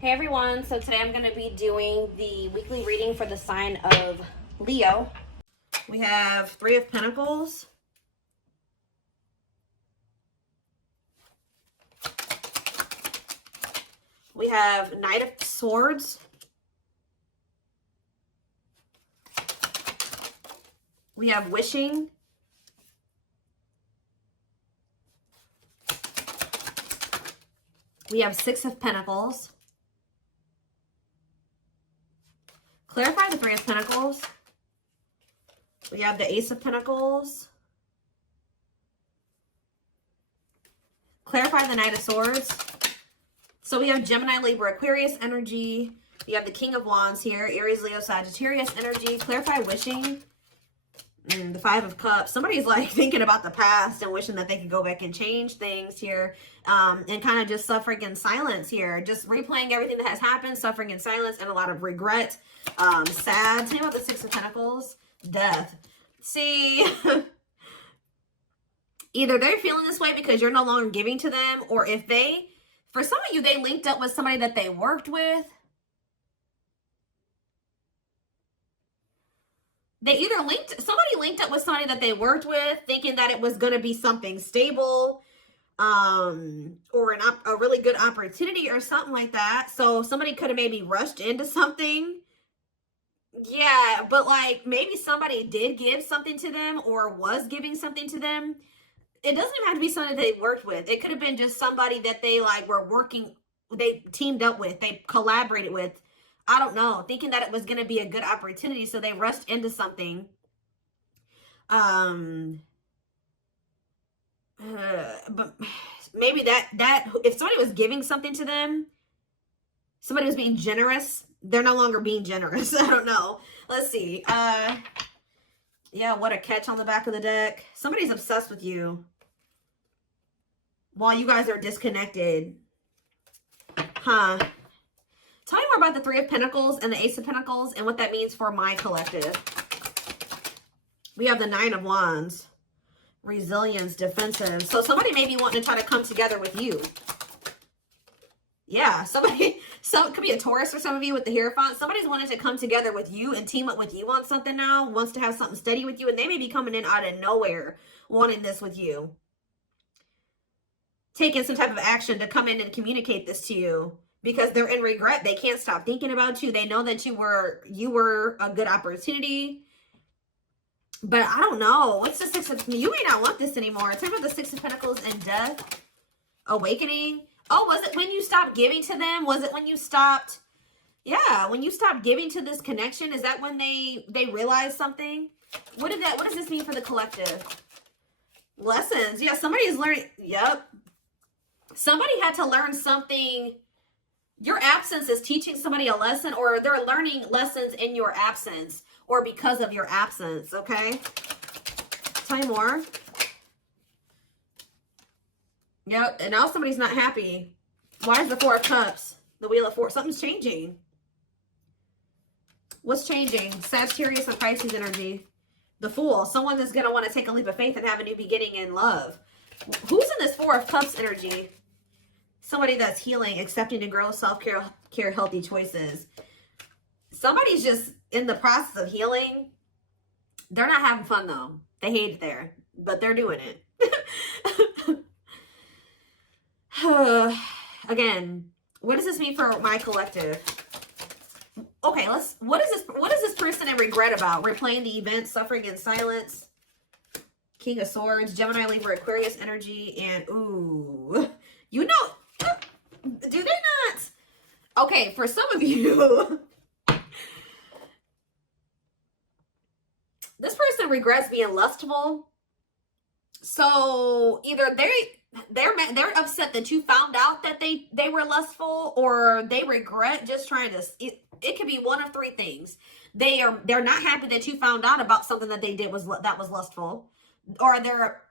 Hey everyone, so today I'm going to be doing the weekly reading for the sign of Leo. We have Three of Pentacles. We have Knight of Swords. We have Wishing. We have Six of Pentacles. Clarify the Three of Pentacles. We have the Ace of Pentacles. Clarify the Knight of Swords. So we have Gemini, Libra, Aquarius energy. You have the King of Wands here. Aries, Leo, Sagittarius energy. Clarify Wishing. The Five of Cups. Somebody's like thinking about the past and wishing that they could go back and change things here. And kind of just suffering in silence here. Just replaying everything that has happened. Suffering in silence and a lot of regret. Sad. Tell me about the Six of Pentacles. Death. See... Either they're feeling this way because you're no longer giving to them, or if they, for some of you, they linked up with somebody that they worked with. Somebody linked up with somebody that they worked with, thinking that it was going to be something stable, or a really good opportunity or something like that. So somebody could have maybe rushed into something. Yeah, but like maybe somebody did give something to them or was giving something to them. It doesn't even have to be somebody they worked with. It could have been just somebody that they like were working, they teamed up with, they collaborated with. I don't know, thinking that it was going to be a good opportunity, so they rushed into something. But maybe that if somebody was giving something to them, somebody was being generous, they're no longer being generous. I don't know. Let's see. Yeah, what a catch on the back of the deck. Somebody's obsessed with you while you guys are disconnected. Huh. Tell me more about the Three of Pentacles and the Ace of Pentacles and what that means for my collective. We have the Nine of Wands. Resilience, defensive. So somebody may be wanting to try to come together with you. Yeah, it could be a Taurus for some of you with the Hierophant. Somebody's wanting to come together with you and team up with you on something now, wants to have something steady with you, and they may be coming in out of nowhere wanting this with you. Taking some type of action to come in and communicate this to you because they're in regret. They can't stop thinking about you. They know that you were a good opportunity. But I don't know. What's the Six of... You may not want this anymore. Tell me about the Six of Pentacles and Death. Awakening. Oh, was it when you stopped giving to them? Was it when you stopped? Yeah, when you stopped giving to this connection, is that when they realized something? What does this mean for the collective? Lessons. Yeah, somebody is learning. Yep. Somebody had to learn something. Your absence is teaching somebody a lesson, or they're learning lessons in your absence or because of your absence, okay? Tell me more. Yep, and now somebody's not happy. Why is the Four of Cups? The Wheel of Fortune. Something's changing. What's changing? Sagittarius and Pisces energy. The Fool. Someone that's going to want to take a leap of faith and have a new beginning in love. Who's in this Four of Cups energy? Somebody that's healing, accepting to grow, self-care, healthy choices. Somebody's just in the process of healing. They're not having fun, though. They hate it there, but they're doing it. Again, what does this mean for my collective? Okay, what is this person in regret about? Replaying the event, suffering in silence. King of Swords, Gemini, Libra, Aquarius energy, and ooh, you know, do they not? Okay, for some of you, this person regrets being lustful. So either they're upset that you found out that they were lustful, or they regret just trying to. It could be one of three things. They're not happy that you found out about something that they did that was lustful, or they're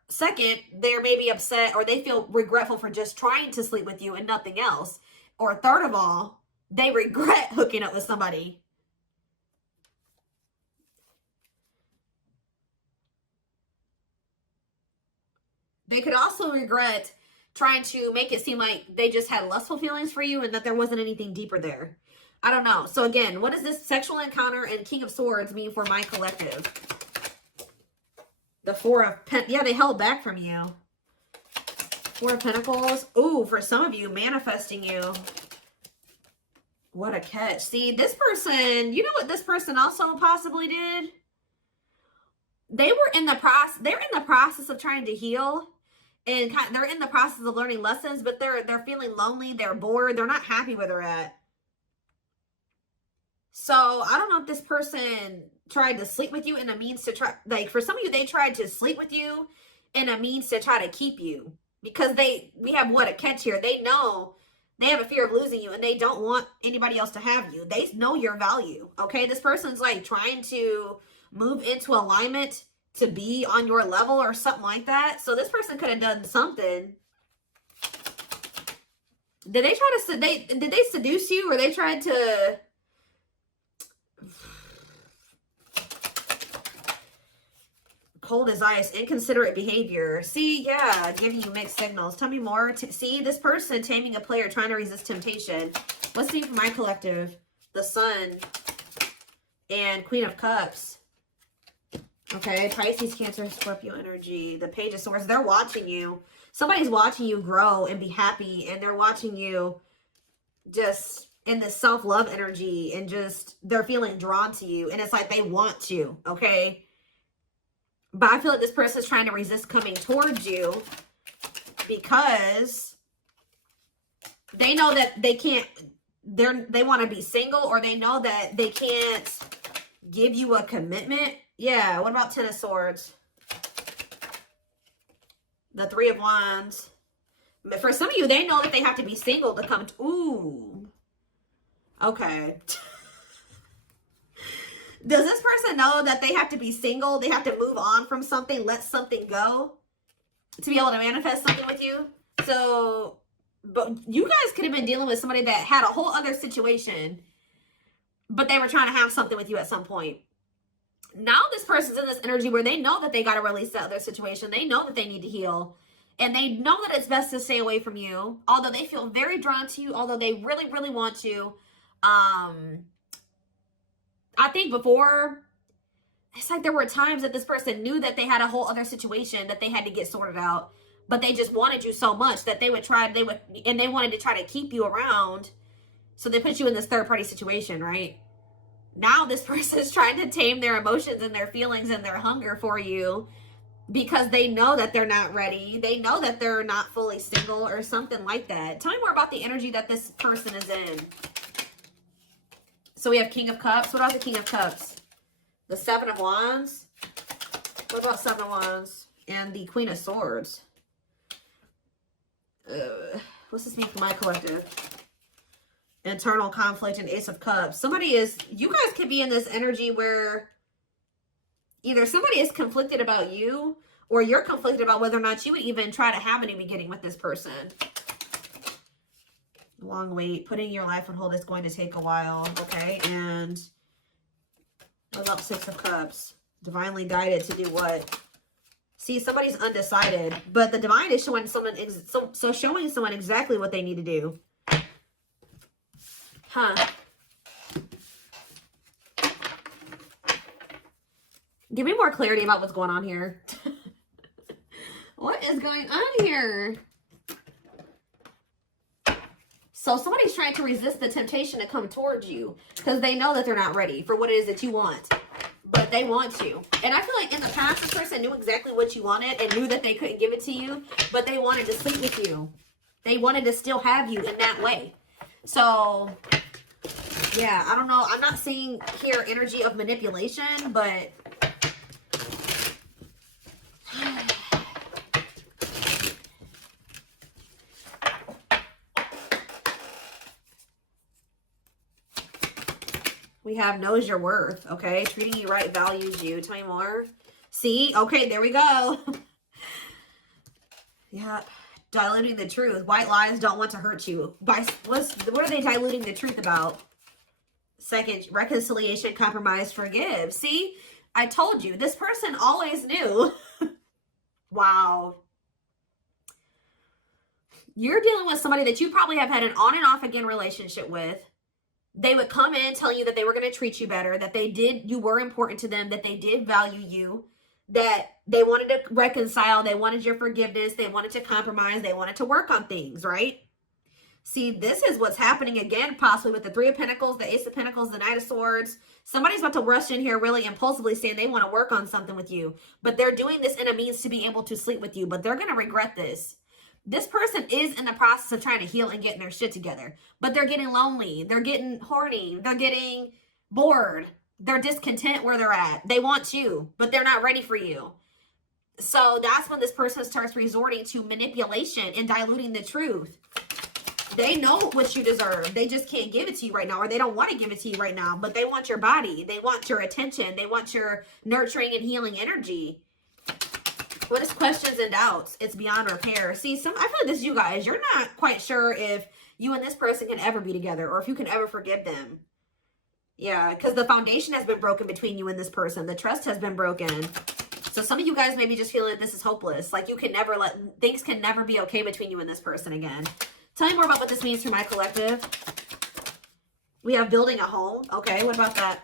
maybe upset, or they feel regretful for just trying to sleep with you and nothing else, or third of all, they regret hooking up with somebody. They could also regret trying to make it seem like they just had lustful feelings for you and that there wasn't anything deeper there. I don't know. So again, what does this sexual encounter and King of Swords mean for my collective? The Four of Pentacles. Yeah, they held back from you. Four of Pentacles. Ooh, for some of you, manifesting you. What a catch. See, this person, you know what this person also possibly did? They're in the process of trying to heal. And they're in the process of learning lessons, but they're feeling lonely, they're bored, they're not happy where they're at. So I don't know if this person tried to sleep with you in a means to try, like for some of you, they tried to sleep with you in a means to try to keep you. Because we have what a catch here. They know they have a fear of losing you and they don't want anybody else to have you. They know your value, okay? This person's like trying to move into alignment to be on your level or something like that. So this person could have done something. Did they try to, did they seduce you, or they tried to, cold as ice, inconsiderate behavior. See, yeah, giving you mixed signals. Tell me more. See, this person taming a player, trying to resist temptation. Let's see for my collective. The Sun and Queen of Cups. Okay, Pisces, Cancer, Scorpio energy. The Page of Swords. They're watching you. Somebody's watching you grow and be happy, and they're watching you just in this self-love energy, and just they're feeling drawn to you, and it's like they want you, okay? But I feel like this person is trying to resist coming towards you because they know that they can't, they want to be single, or they know that they can't give you a commitment. Yeah, what about Ten of Swords? The Three of Wands. But for some of you, they know that they have to be single to come to, ooh. Okay. Does this person know that they have to be single? They have to move on from something, let something go to be able to manifest something with you? So, but you guys could have been dealing with somebody that had a whole other situation, but they were trying to have something with you at some point. Now this person's in this energy where they know that they got to release that other situation. They know that they need to heal. And they know that it's best to stay away from you. Although they feel very drawn to you. Although they really, really want to. I think before, it's like there were times that this person knew that they had a whole other situation that they had to get sorted out. But they just wanted you so much that they wanted to try to keep you around. So they put you in this third party situation, right? Now this person is trying to tame their emotions and their feelings and their hunger for you because they know that they're not ready. They know that they're not fully single or something like that. Tell me more about the energy that this person is in. So we have King of Cups. What about the King of Cups? The Seven of Wands. What about Seven of Wands? And the Queen of Swords. What's this mean for my collective? Internal conflict and Ace of Cups. You guys could be in this energy where either somebody is conflicted about you, or you're conflicted about whether or not you would even try to have any beginning with this person. Long wait. Putting your life on hold is going to take a while. Okay. And what about Six of Cups? Divinely guided to do what? See, somebody's undecided, but the divine is showing someone, showing someone exactly what they need to do. Huh. Give me more clarity about what's going on here. What is going on here? So somebody's trying to resist the temptation to come towards you because they know that they're not ready for what it is that you want. But they want you. And I feel like in the past, this person knew exactly what you wanted and knew that they couldn't give it to you, but they wanted to sleep with you. They wanted to still have you in that way. So, yeah, I don't know. I'm not seeing here energy of manipulation, but we have knows your worth, okay? Treating you right, values you. Tell me more. See? Okay, there we go. Yeah. Diluting the truth. White lies don't want to hurt you. What are they diluting the truth about? Second, reconciliation, compromise, forgive. See? I told you. This person always knew. Wow. You're dealing with somebody that you probably have had an on and off again relationship with. They would come in telling you that they were going to treat you better, that you were important to them, that they did value you, that they wanted to reconcile, they wanted your forgiveness, they wanted to compromise, they wanted to work on things, right? See, this is what's happening again, possibly with the Three of Pentacles, the Ace of Pentacles, the Knight of Swords. Somebody's about to rush in here really impulsively saying they want to work on something with you, but they're doing this in a means to be able to sleep with you, but they're going to regret this. This person is in the process of trying to heal and getting their shit together, but they're getting lonely. They're getting horny. They're getting bored. They're discontent where they're at. They want you, but they're not ready for you. So that's when this person starts resorting to manipulation and diluting the truth. They know what you deserve. They just can't give it to you right now, or they don't want to give it to you right now, but they want your body. They want your attention. They want your nurturing and healing energy. What is questions and doubts? It's beyond repair. See, I feel like this is you guys. You're not quite sure if you and this person can ever be together or if you can ever forgive them. Yeah, because the foundation has been broken between you and this person. The trust has been broken. So some of you guys maybe just feeling like this is hopeless. Like you can never things can never be okay between you and this person again. Tell me more about what this means for my collective. We have building a home. Okay, what about that?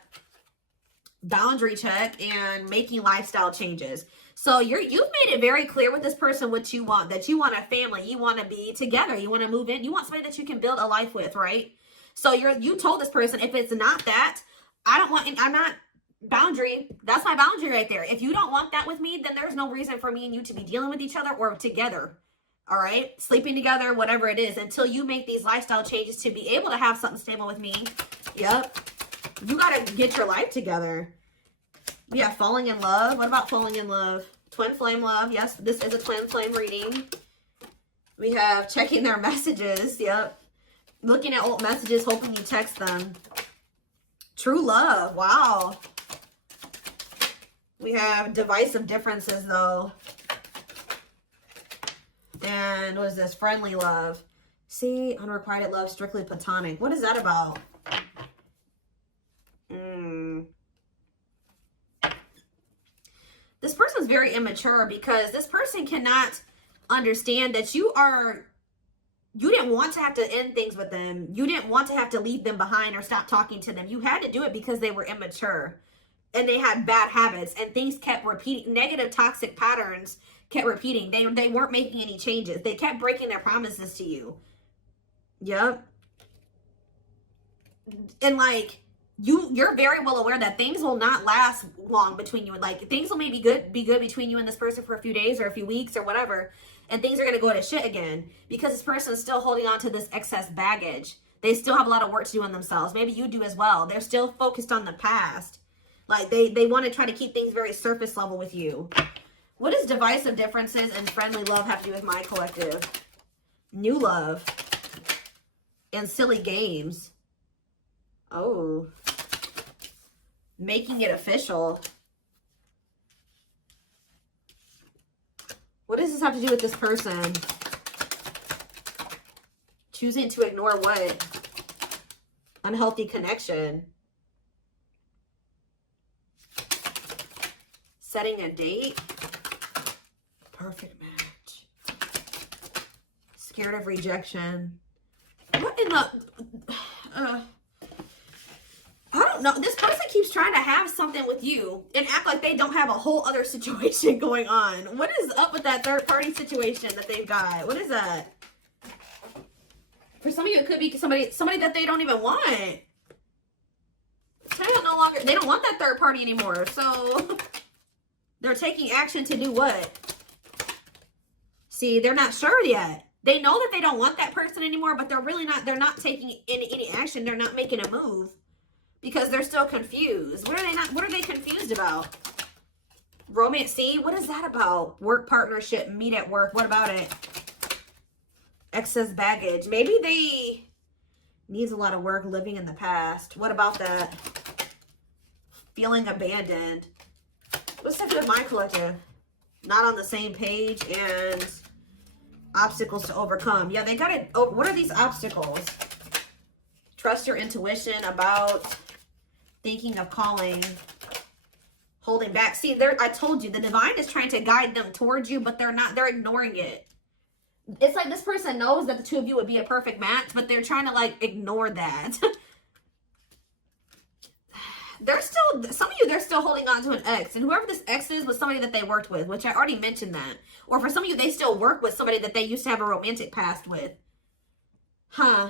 Boundary check and making lifestyle changes. So you've made it very clear with this person what you want, that you want a family, you want to be together, you want to move in, you want somebody that you can build a life with, right? So you told this person, if it's not that, I'm not boundary. That's my boundary right there. If you don't want that with me, then there's no reason for me and you to be dealing with each other or together. All right, sleeping together, whatever it is, until you make these lifestyle changes to be able to have something stable with me. Yep, you got to get your life together. Yeah, falling in love. What about falling in love? Twin flame love. Yes, this is a twin flame reading. We have checking their messages. Yep. Looking at old messages, hoping you text them. True love. Wow. We have divisive differences, though. And what is this? Friendly love. See, unrequited love, strictly platonic. What is that about? This person's very immature because this person cannot understand that you didn't want to have to end things with them. You didn't want to have to leave them behind or stop talking to them. You had to do it because they were immature and they had bad habits and things kept repeating. Negative, toxic patterns kept repeating. They weren't making any changes. They kept breaking their promises to you. Yep. And like, you're very well aware that things will not last long between you. Like things will maybe be good between you and this person for a few days or a few weeks or whatever. And things are going to go to shit again because this person is still holding on to this excess baggage. They still have a lot of work to do on themselves. Maybe you do as well. They're still focused on the past. Like they want to try to keep things very surface level with you. What does divisive differences and friendly love have to do with my collective? New love and silly games. Oh, making it official. What does this have to do with this person? Choosing to ignore what? Unhealthy connection. Setting a date. Perfect match. Scared of rejection. What in the... I don't know. This person keeps trying to have something with you and act like they don't have a whole other situation going on. What is up with that third party situation that they've got? What is that? For some of you, it could be somebody that they don't even want. They don't want that third party anymore. So they're taking action to do what? See, they're not sure yet. They know that they don't want that person anymore, but they're not taking any action. They're not making a move. Because they're still confused. What are they confused about? Romance, see? What is that about? Work partnership, meet at work. What about it? Excess baggage. Maybe they needs a lot of work living in the past. What about that? Feeling abandoned. What's that with my collective? Not on the same page and obstacles to overcome. Yeah, they got it. Oh, what are these obstacles? Trust your intuition about... Thinking of calling, holding back. See, I told you, the divine is trying to guide them towards you, but they're not. They're ignoring it. It's like this person knows that the two of you would be a perfect match, but they're trying to like ignore that. They're still, some of you, they're still holding on to an ex. And whoever this ex is was somebody that they worked with, which I already mentioned that. Or for some of you, they still work with somebody that they used to have a romantic past with. Huh.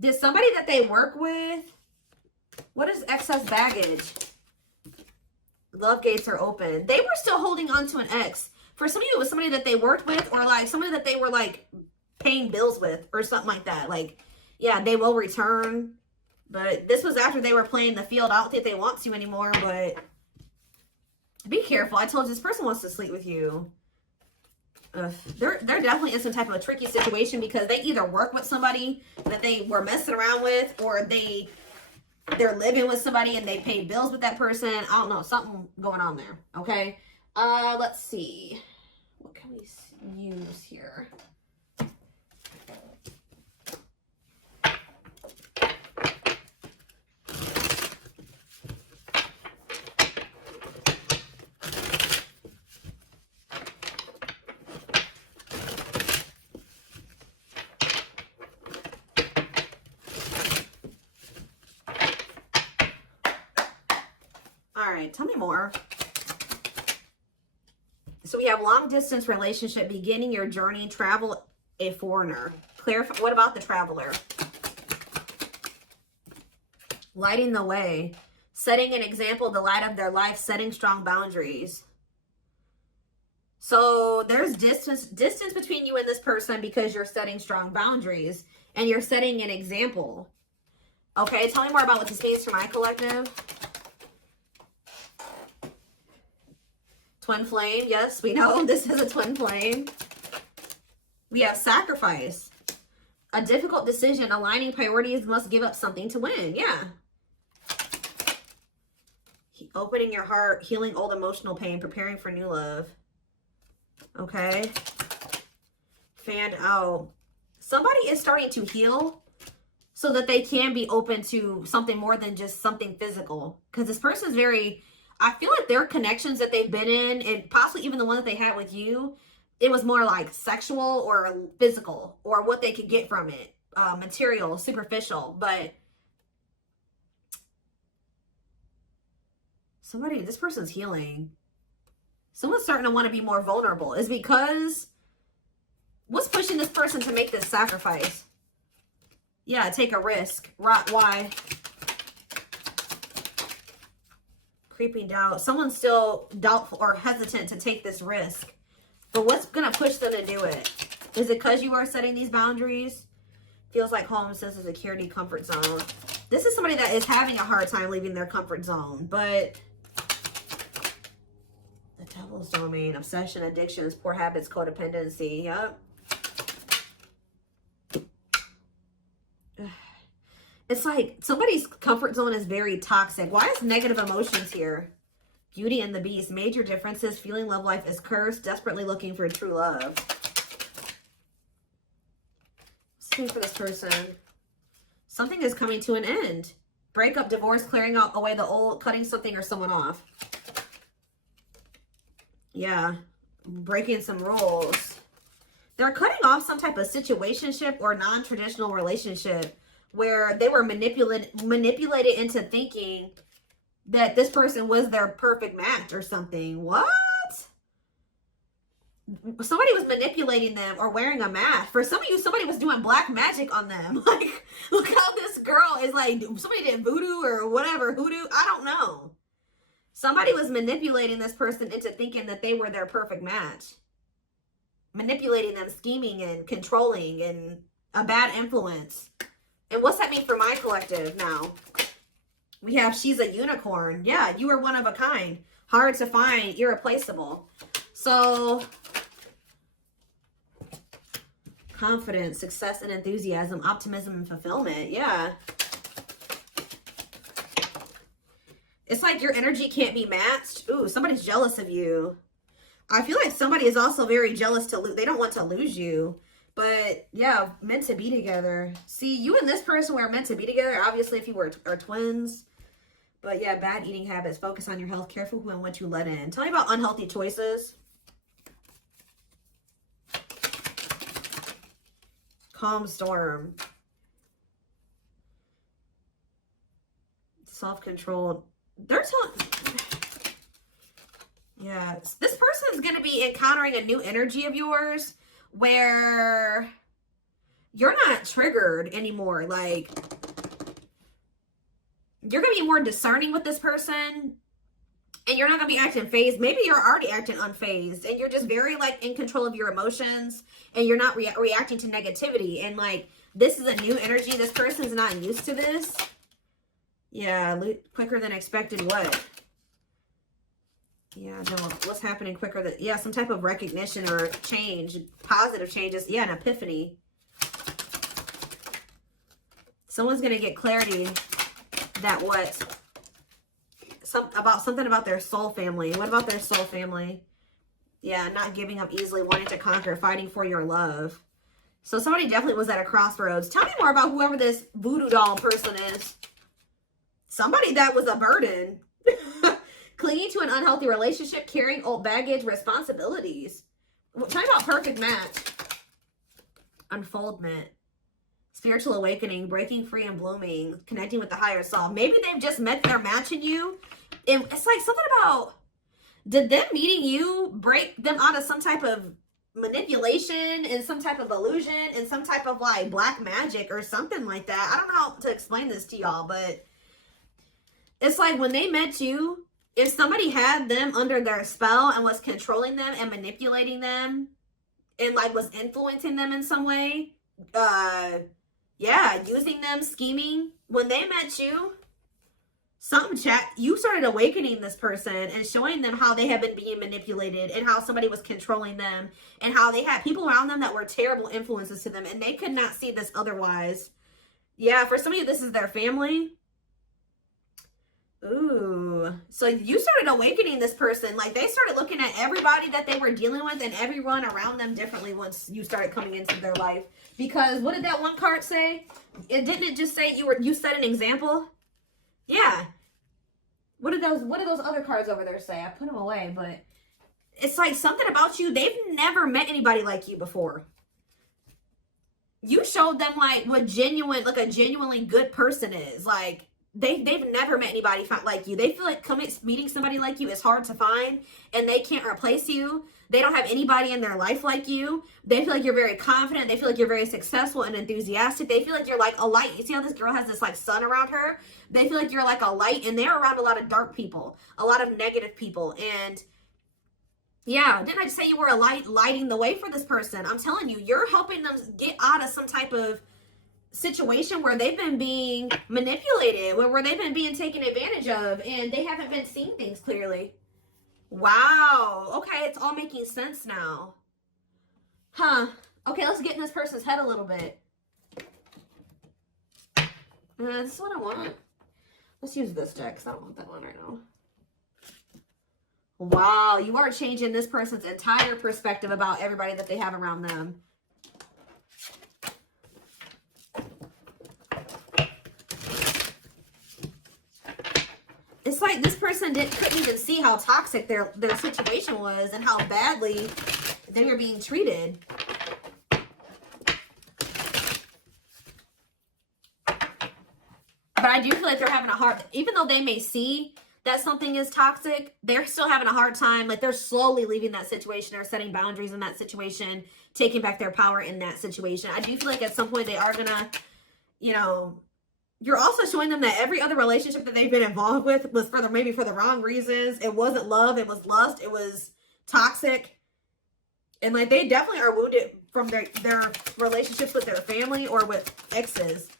Did somebody that they work with, what is excess baggage? Love gates are open. They were still holding on to an ex. For some of you, it was somebody that they worked with, or like somebody that they were like paying bills with or something like that. Like, yeah, they will return. But this was after they were playing the field. I don't think they want to anymore, but be careful. I told you, this person wants to sleep with you. They're definitely in some type of a tricky situation because they either work with somebody that they were messing around with, or they're living with somebody and they pay bills with that person. I don't know, something going on there. Okay. Let's see. What can we use here? All right, tell me more. So we have long distance relationship, beginning your journey, travel, a foreigner. Clarify, what about the traveler? Lighting the way, setting an example, the light of their life, setting strong boundaries. So there's distance between you and this person because you're setting strong boundaries and you're setting an example. Okay, tell me more about what this means for my collective. Twin flame, yes, we know this is a twin flame. We have sacrifice. A difficult decision, aligning priorities, must give up something to win. Yeah. Opening your heart, healing old emotional pain, preparing for new love. Okay. Fan out. Somebody is starting to heal so that they can be open to something more than just something physical. Because this person's very... I feel like their connections that they've been in, and possibly even the one that they had with you, it was more like sexual or physical, or what they could get from it. Material, superficial. But somebody, this person's healing. Someone's starting to want to be more vulnerable. Is because what's pushing this person to make this sacrifice? Yeah, take a risk. Why? Creeping doubt. Someone's still doubtful or hesitant to take this risk. But what's going to push them to do it? Is it because you are setting these boundaries? Feels like home, sense of security, comfort zone. This is somebody that is having a hard time leaving their comfort zone. But the devil's domain, obsession, addictions, poor habits, codependency. Yep. It's like somebody's comfort zone is very toxic. Why is negative emotions here? Beauty and the Beast. Major differences. Feeling love life is cursed. Desperately looking for true love. What's for this person? Something is coming to an end. Breakup, divorce, clearing out away the old, cutting something or someone off. Yeah. Breaking some rules. They're cutting off some type of situationship or non-traditional relationship where they were manipulated into thinking that this person was their perfect match or something. What? Somebody was manipulating them or wearing a mask. For some of you, somebody was doing black magic on them. Like, look how this girl is like, somebody did voodoo or whatever, hoodoo. I don't know. Somebody was manipulating this person into thinking that they were their perfect match. Manipulating them, scheming and controlling and a bad influence. And what's that mean for my collective now? We have she's a unicorn. Yeah, you are one of a kind. Hard to find, irreplaceable. So, confidence, success and enthusiasm, optimism and fulfillment. Yeah. It's like your energy can't be matched. Ooh, somebody's jealous of you. I feel like somebody is also very jealous to lose. They don't want to lose you. But yeah, meant to be together. See, you and this person were meant to be together. Obviously, if you are twins. But yeah, bad eating habits. Focus on your health. Careful who and what you let in. Tell me about unhealthy choices. Calm storm. Self-controlled. They're telling... Yeah, this person is going to be encountering a new energy of yours where you're not triggered anymore. Like, you're going to be more discerning with this person, and you're not going to be acting phased. Maybe you're already acting unfazed, and you're just very, like, in control of your emotions, and you're not reacting to negativity. And, like, this is a new energy. This person's not used to this. Yeah, quicker than expected. What? Yeah, no, what's happening quicker than... Yeah, some type of recognition or change. Positive changes. Yeah, an epiphany. Someone's going to get clarity that what... something about their soul family. What about their soul family? Yeah, not giving up easily, wanting to conquer, fighting for your love. So somebody definitely was at a crossroads. Tell me more about whoever this voodoo doll person is. Somebody that was a burden. Clinging to an unhealthy relationship, carrying old baggage, responsibilities. Tell me about perfect match. Unfoldment. Spiritual awakening, breaking free and blooming, connecting with the higher self. Maybe they've just met their match in you. And it's like something about, did them meeting you break them out of some type of manipulation and some type of illusion and some type of like black magic or something like that? I don't know how to explain this to y'all, but it's like when they met you, if somebody had them under their spell and was controlling them and manipulating them and like was influencing them in some way, yeah, using them, scheming, when they met you, you started awakening this person and showing them how they had been being manipulated and how somebody was controlling them and how they had people around them that were terrible influences to them and they could not see this otherwise. Yeah, for some of you, this is their family. Ooh, so you started awakening this person. Like they started looking at everybody that they were dealing with and everyone around them differently once you started coming into their life. Because what did that one card say? Didn't it just say you set an example? Yeah. What did those other cards over there say? I put them away, but it's like something about you. They've never met anybody like you before. You showed them like what a genuinely good person is. Like they've never met anybody like you. They feel like meeting somebody like you is hard to find and they can't replace you. They don't have anybody in their life like you. They feel like you're very confident. They feel like you're very successful and enthusiastic. They feel like you're like a light. You see how this girl has this like sun around her? They feel like you're like a light and they're around a lot of dark people, a lot of negative people. And yeah, didn't I just say you were a light lighting the way for this person? I'm telling you, you're helping them get out of some type of situation where they've been being manipulated, where they've been being taken advantage of and they haven't been seeing things clearly. Wow. Okay, it's all making sense now. Huh. Okay, let's get in this person's head a little bit. This is what I want. Let's use this deck because I don't want that one right now. Wow, you are changing this person's entire perspective about everybody that they have around them. It's like this person couldn't even see how toxic their situation was and how badly they were being treated. But I do feel like they're having a hard, even though they may see that something is toxic, they're still having a hard time. Like they're slowly leaving that situation or setting boundaries in that situation, taking back their power in that situation. I do feel like at some point they are gonna, you know, you're also showing them that every other relationship that they've been involved with was maybe for the wrong reasons. It wasn't love. It was lust. It was toxic. And like they definitely are wounded from their relationships with their family or with exes.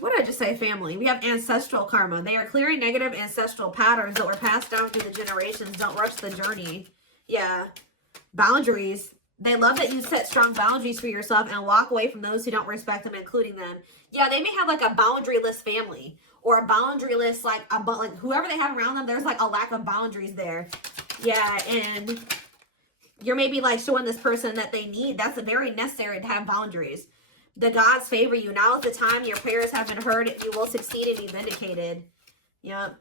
What did I just say? Family. We have ancestral karma. They are clearing negative ancestral patterns that were passed down through the generations. Don't rush the journey. Yeah. Boundaries. They love that you set strong boundaries for yourself and walk away from those who don't respect them, including them. Yeah, they may have like a boundaryless family or a boundaryless, like whoever they have around them, there's like a lack of boundaries there. Yeah, and you're maybe like showing this person that they need. That's very necessary to have boundaries. The gods favor you. Now is the time your prayers have been heard. You will succeed and be vindicated. Yep.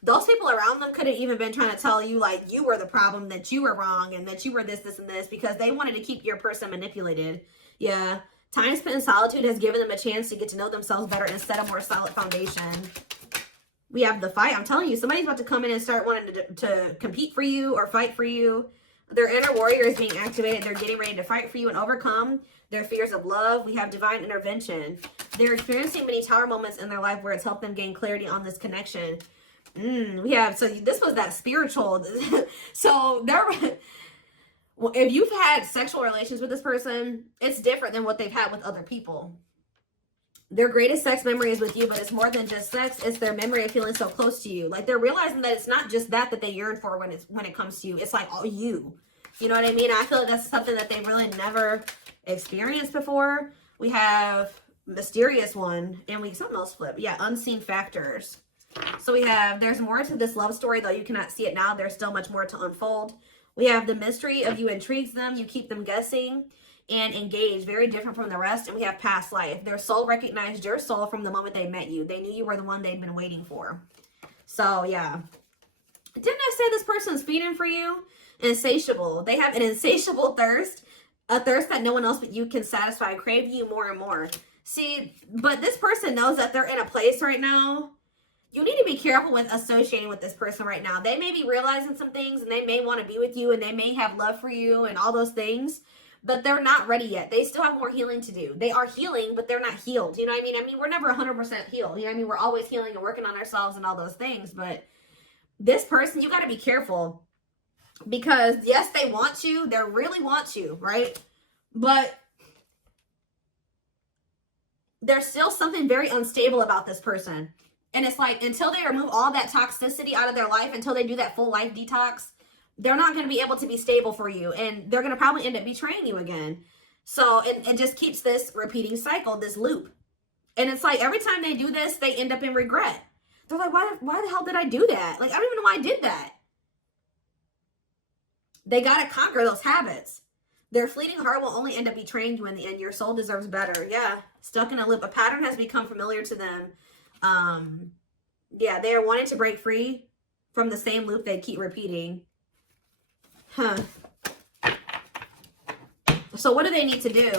Those people around them could have even been trying to tell you like you were the problem, that you were wrong, and that you were this, and this, because they wanted to keep your person manipulated. Yeah. Time spent in solitude has given them a chance to get to know themselves better and set a more solid foundation. We have the fight. I'm telling you, somebody's about to come in and start wanting to compete for you or fight for you. Their inner warrior is being activated. They're getting ready to fight for you and overcome their fears of love. We have divine intervention. They're experiencing many tower moments in their life where it's helped them gain clarity on this connection. We have, so this was that spiritual. So if you've had sexual relations with this person, it's different than what they've had with other people. Their greatest sex memory is with you, but it's more than just sex. It's their memory of feeling so close to you. Like, they're realizing that it's not just that they yearn for when it comes to you. It's like all you. You know what I mean? I feel like that's something that they really never experienced before. We have mysterious one, and something else flip. Yeah, unseen factors. So we have, there's more to this love story, though you cannot see it now. There's still much more to unfold. We have the mystery of you intrigues them. You keep them guessing and engaged. Very different from the rest. And we have past life. Their soul recognized your soul from the moment they met you. They knew you were the one they'd been waiting for. So, yeah. Didn't I say this person's feeding for you? Insatiable. They have an insatiable thirst. A thirst that no one else but you can satisfy. Crave you more and more. See, but this person knows that they're in a place right now. You need to be careful with associating with this person right now. They may be realizing some things, and they may want to be with you, and they may have love for you and all those things, but they're not ready yet. They still have more healing to do. They are healing, but they're not healed. You know what I mean? I mean, we're never 100% healed. You know what I mean? We're always healing and working on ourselves and all those things, but this person, you got to be careful, because yes, they want you. They really want you, right? But there's still something very unstable about this person. And it's like, until they remove all that toxicity out of their life, until they do that full life detox, they're not going to be able to be stable for you. And they're going to probably end up betraying you again. So it just keeps this repeating cycle, this loop. And it's like, every time they do this, they end up in regret. They're like, why the hell did I do that? Like, I don't even know why I did that. They got to conquer those habits. Their fleeting heart will only end up betraying you in the end. Your soul deserves better. Yeah. Stuck in a loop. A pattern has become familiar to them. Yeah, they are wanting to break free from the same loop they keep repeating. So what do they need to do?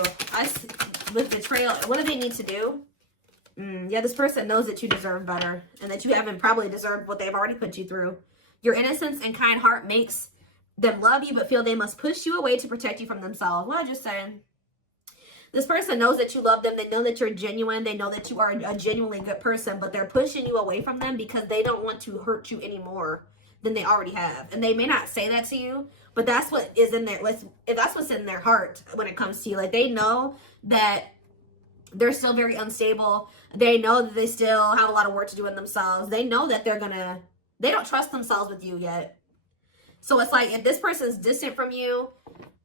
With betrayal, what do they need to do? Yeah, this person knows that you deserve better, and that you haven't probably deserved what they've already put you through. Your innocence and kind heart makes them love you, but feel they must push you away to protect you from themselves. What I just saying? This person knows that you love them. They know that you're genuine. They know that you are a genuinely good person, but they're pushing you away from them because they don't want to hurt you any more than they already have. And they may not say that to you, but that's what is in there. That's what's in their heart when it comes to you. Like, they know that they're still very unstable. They know that they still have a lot of work to do in themselves. They know that they don't trust themselves with you yet. So it's like, if this person's distant from you,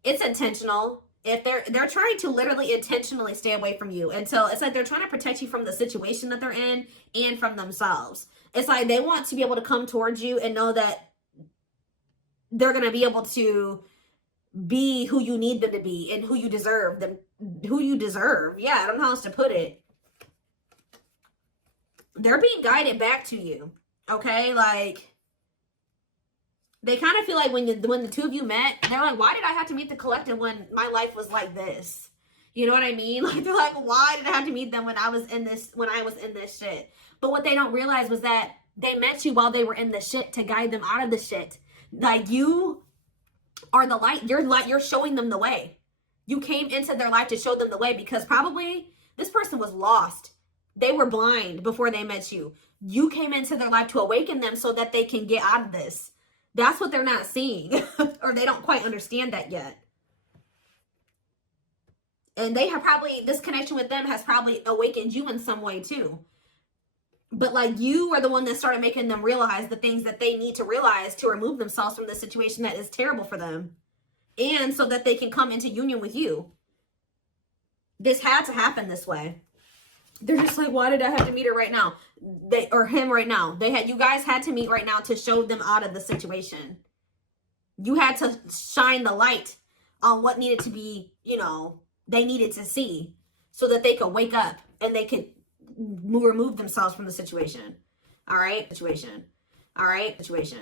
it's intentional. If they're trying to literally intentionally stay away from you until it's like they're trying to protect you from the situation that they're in and from themselves. It's like they want to be able to come towards you and know that they're going to be able to be who you need them to be and who you deserve them, who you deserve. Yeah, I don't know how else to put it. They're being guided back to you. Okay, like, they kind of feel like when the two of you met, they're like, why did I have to meet the collective when my life was like this? You know what I mean? Like, they're like, why did I have to meet them when I was in this shit? But what they don't realize was that they met you while they were in the shit to guide them out of the shit. Like, you are the light. You're showing them the way. You came into their life to show them the way, because probably this person was lost. They were blind before they met you. You came into their life to awaken them so that they can get out of this. That's what they're not seeing, or they don't quite understand that yet. And they have probably, this connection with them has probably awakened you in some way too. But like, you are the one that started making them realize the things that they need to realize to remove themselves from the situation that is terrible for them. And so that they can come into union with you. This had to happen this way. They're just like, why did I have to meet her right now? Or him right now. You guys had to meet right now to show them out of the situation. You had to shine the light on what needed to be, they needed to see, so that they could wake up and they could remove themselves from the situation. All right? Situation.